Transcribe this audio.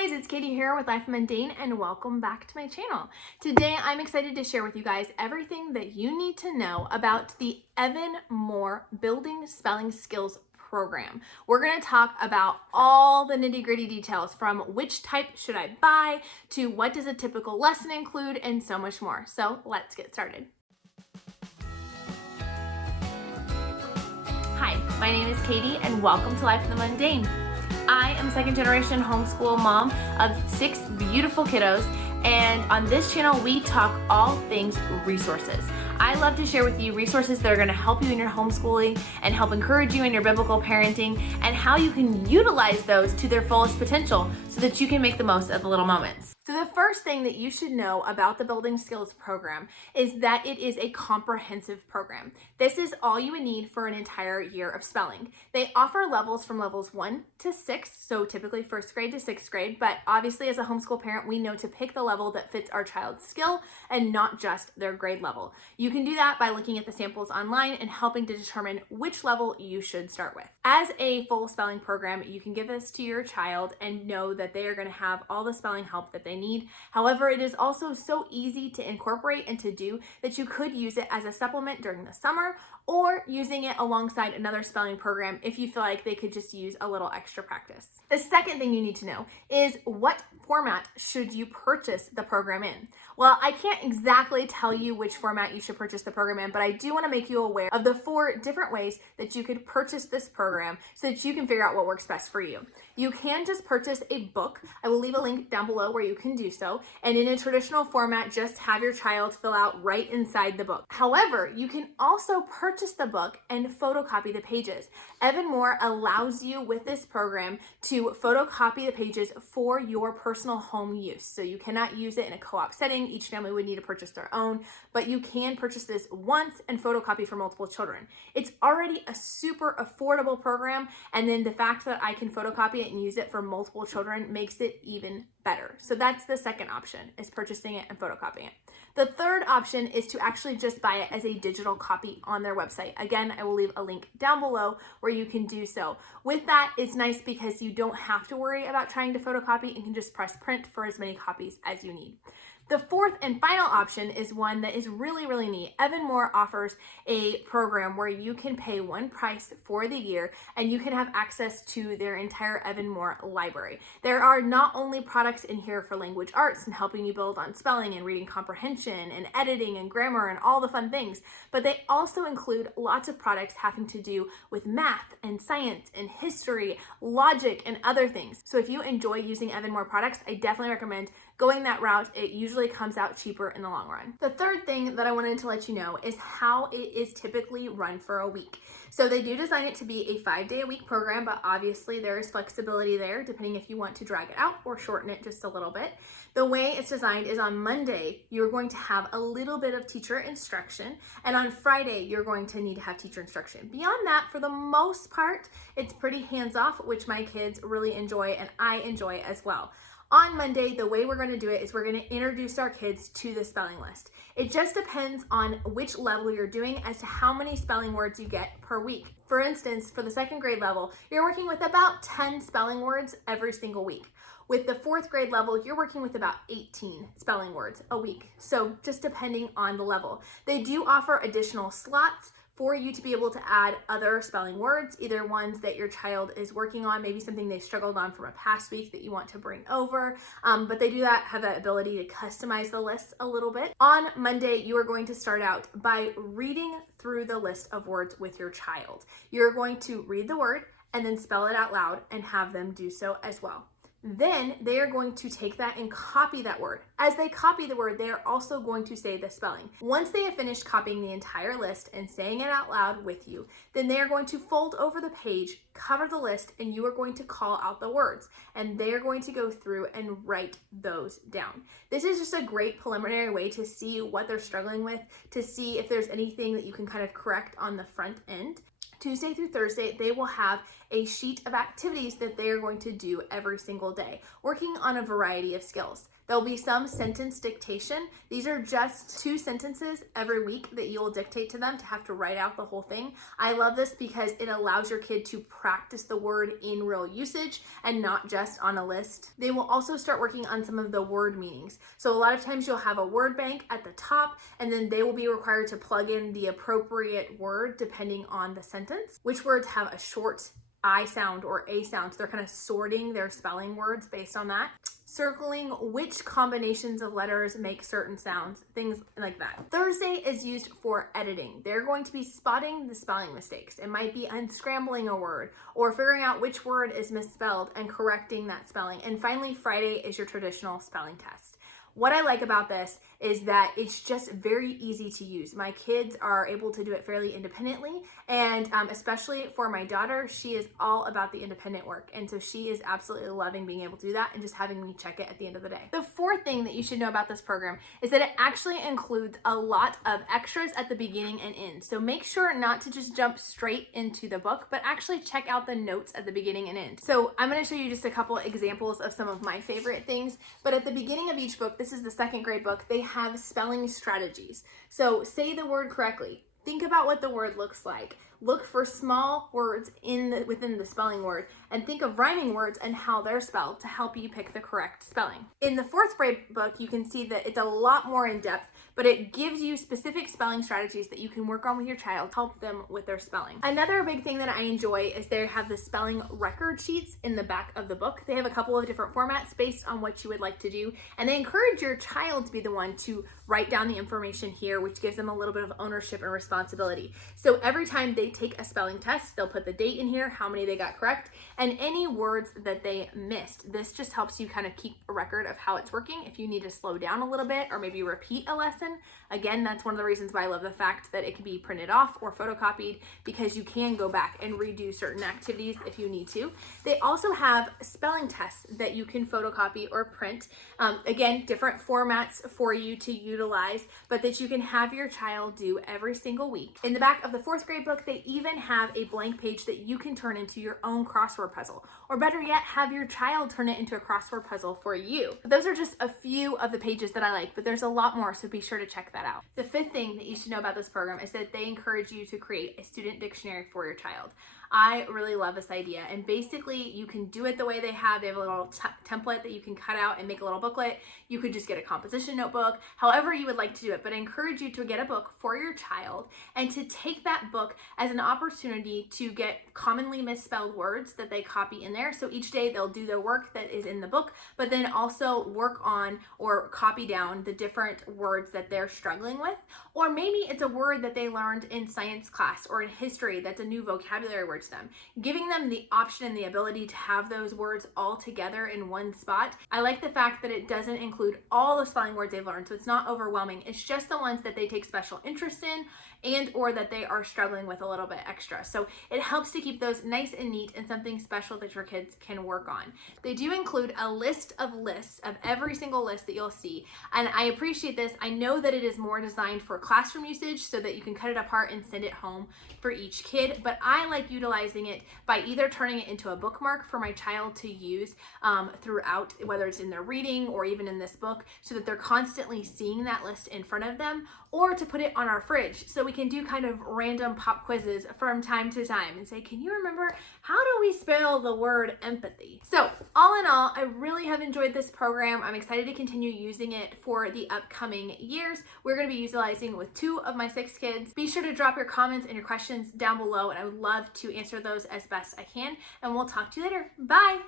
guys, it's Katie here with Life Mundane and welcome back to my channel. Today I'm excited to share with you guys everything that you need to know about the Evan-Moor Building Spelling Skills program. We're going to talk about all the nitty-gritty details from which type should I buy to what does a typical lesson include and so much more. So let's get started. Hi, my name is Katie and welcome to Life in the Mundane. I am a second generation homeschool mom of 6 beautiful kiddos, and on this channel we talk all things resources. I love to share with you resources that are going to help you in your homeschooling and help encourage you in your biblical parenting and how you can utilize those to their fullest potential so that you can make the most of the little moments. So the first thing that you should know about the Building Skills program is that it is a comprehensive program. This is all you would need for an entire year of spelling. They offer levels from levels 1 to 6, so typically 1st grade to 6th grade, but obviously as a homeschool parent, we know to pick the level that fits our child's skill and not just their grade level. You can do that by looking at the samples online and helping to determine which level you should start with. As a full spelling program, you can give this to your child and know that they are going to have all the spelling help that they need. However, it is also so easy to incorporate and to do that you could use it as a supplement during the summer or using it alongside another spelling program if you feel like they could just use a little extra practice. The second thing you need to know is what format should you purchase the program in? Well, I can't exactly tell you which format you should purchase the program in, but I do want to make you aware of the 4 different ways that you could purchase this program so that you can figure out what works best for you. You can just purchase a book. I will leave a link down below where you can do so. And in a traditional format, just have your child fill out right inside the book. However, you can also purchase the book and photocopy the pages. Evan-Moor allows you with this program to photocopy the pages for your personal home use. So you cannot use it in a co-op setting. Each family would need to purchase their own, but you can purchase this once and photocopy for multiple children. It's already a super affordable program, and then the fact that I can photocopy it and use it for multiple children makes it even better. So that's the second option, is purchasing it and photocopying it. The third option is to actually just buy it as a digital copy on their website. Again, I will leave a link down below where you can do so. With that, it's nice because you don't have to worry about trying to photocopy and can just press print for as many copies as you need. The fourth and final option is one that is really neat. Evan-Moor offers a program where you can pay one price for the year and you can have access to their entire Evan-Moor library. There are not only products in here for language arts and helping you build on spelling and reading comprehension and editing and grammar and all the fun things, but they also include lots of products having to do with math and science and history, logic, and other things. So if you enjoy using Evan-Moor products, I definitely recommend going that route. It usually comes out cheaper in the long run. The third thing that I wanted to let you know is how it is typically run for a week. So they do design it to be a 5-day-a-week program, but obviously there is flexibility there depending if you want to drag it out or shorten it just a little bit. The way it's designed is on Monday, you're going to have a little bit of teacher instruction, and on Friday, you're going to need to have teacher instruction. Beyond that, for the most part, it's pretty hands-off, which my kids really enjoy and I enjoy as well. On Monday, the way we're going to do it is we're going to introduce our kids to the spelling list. It just depends on which level you're doing as to how many spelling words you get per week. For instance, for the 2nd grade level, you're working with about 10 spelling words every single week. With the 4th grade level, you're working with about 18 spelling words a week. So just depending on the level. They do offer additional slots for you to be able to add other spelling words, either ones that your child is working on, maybe something they struggled on from a past week that you want to bring over. But they do have the ability to customize the list a little bit. On Monday, you are going to start out by reading through the list of words with your child. You're going to read the word and then spell it out loud and have them do so as well. Then they are going to take that and copy that word. As they copy the word, they are also going to say the spelling. Once they have finished copying the entire list and saying it out loud with you, then they are going to fold over the page, cover the list, and you are going to call out the words. And they are going to go through and write those down. This is just a great preliminary way to see what they're struggling with, to see if there's anything that you can kind of correct on the front end. Tuesday through Thursday, they will have a sheet of activities that they are going to do every single day, working on a variety of skills. There'll be some sentence dictation. These are just 2 sentences every week that you will dictate to them to have to write out the whole thing. I love this because it allows your kid to practice the word in real usage and not just on a list. They will also start working on some of the word meanings. So a lot of times you'll have a word bank at the top, and then they will be required to plug in the appropriate word depending on the sentence. Which words have a short I sound or A sound? So they're kind of sorting their spelling words based on that. Circling which combinations of letters make certain sounds, things like that. Thursday is used for editing. They're going to be spotting the spelling mistakes. It might be unscrambling a word or figuring out which word is misspelled and correcting that spelling. And finally, Friday is your traditional spelling test. What I like about this is that it's just very easy to use. My kids are able to do it fairly independently, and especially for my daughter, she is all about the independent work, and so she is absolutely loving being able to do that and just having me check it at the end of the day. The fourth thing that you should know about this program is that it actually includes a lot of extras at the beginning and end. So make sure not to just jump straight into the book, but actually check out the notes at the beginning and end. So I'm going to show you just a couple examples of some of my favorite things, but at the beginning of each book, this is the 2nd grade book, they have spelling strategies. So say the word correctly. Think about what the word looks like. Look for small words within the spelling word and think of rhyming words and how they're spelled to help you pick the correct spelling. In the 4th grade book, you can see that it's a lot more in depth, but it gives you specific spelling strategies that you can work on with your child to help them with their spelling. Another big thing that I enjoy is they have the spelling record sheets in the back of the book. They have a couple of different formats based on what you would like to do, and they encourage your child to be the one to write down the information here, which gives them a little bit of ownership and responsibility. So every time they take a spelling test, they'll put the date in here, how many they got correct, and any words that they missed. This just helps you kind of keep a record of how it's working. If you need to slow down a little bit or maybe repeat a lesson, again, that's one of the reasons why I love the fact that it can be printed off or photocopied, because you can go back and redo certain activities if you need to. They also have spelling tests that you can photocopy or print. Again, different formats for you to utilize, but that you can have your child do every single week. In the back of the 4th grade book, they even have a blank page that you can turn into your own crossword puzzle, or better yet, have your child turn it into a crossword puzzle for you. Those are just a few of the pages that I like, but there's a lot more, so be sure to check that out. The 5th thing that you should know about this program is that they encourage you to create a student dictionary for your child. I really love this idea, and basically you can do it the way they have. They have a little template that you can cut out and make a little booklet. You could just get a composition notebook, however you would like to do it, but I encourage you to get a book for your child and to take that book as an opportunity to get commonly misspelled words that they copy in there. So each day they'll do their work that is in the book, but then also work on or copy down the different words that they're struggling with. Or maybe it's a word that they learned in science class or in history that's a new vocabulary word to them. Giving them the option and the ability to have those words all together in one spot. I like the fact that it doesn't include all the spelling words they've learned, so it's not overwhelming. It's just the ones that they take special interest in and or that they are struggling with a little bit extra. So it helps to keep those nice and neat and something special that your kids can work on. They do include a list of lists of every single list that you'll see, and I appreciate this. I know that it is more designed for classroom usage so that you can cut it apart and send it home for each kid, but I like utilizing it by either turning it into a bookmark for my child to use throughout, whether it's in their reading or even in this book, so that they're constantly seeing that list in front of them, or to put it on our fridge so we can do kind of random pop quizzes from time to time and say, can you remember how do we spell the word empathy? So all in all, I really have enjoyed this program. I'm excited to continue using it for the upcoming years. We're going to be utilizing it with 2 of my 6 kids. Be sure to drop your comments and your questions down below, and I would love to answer those as best I can, and we'll talk to you later. Bye!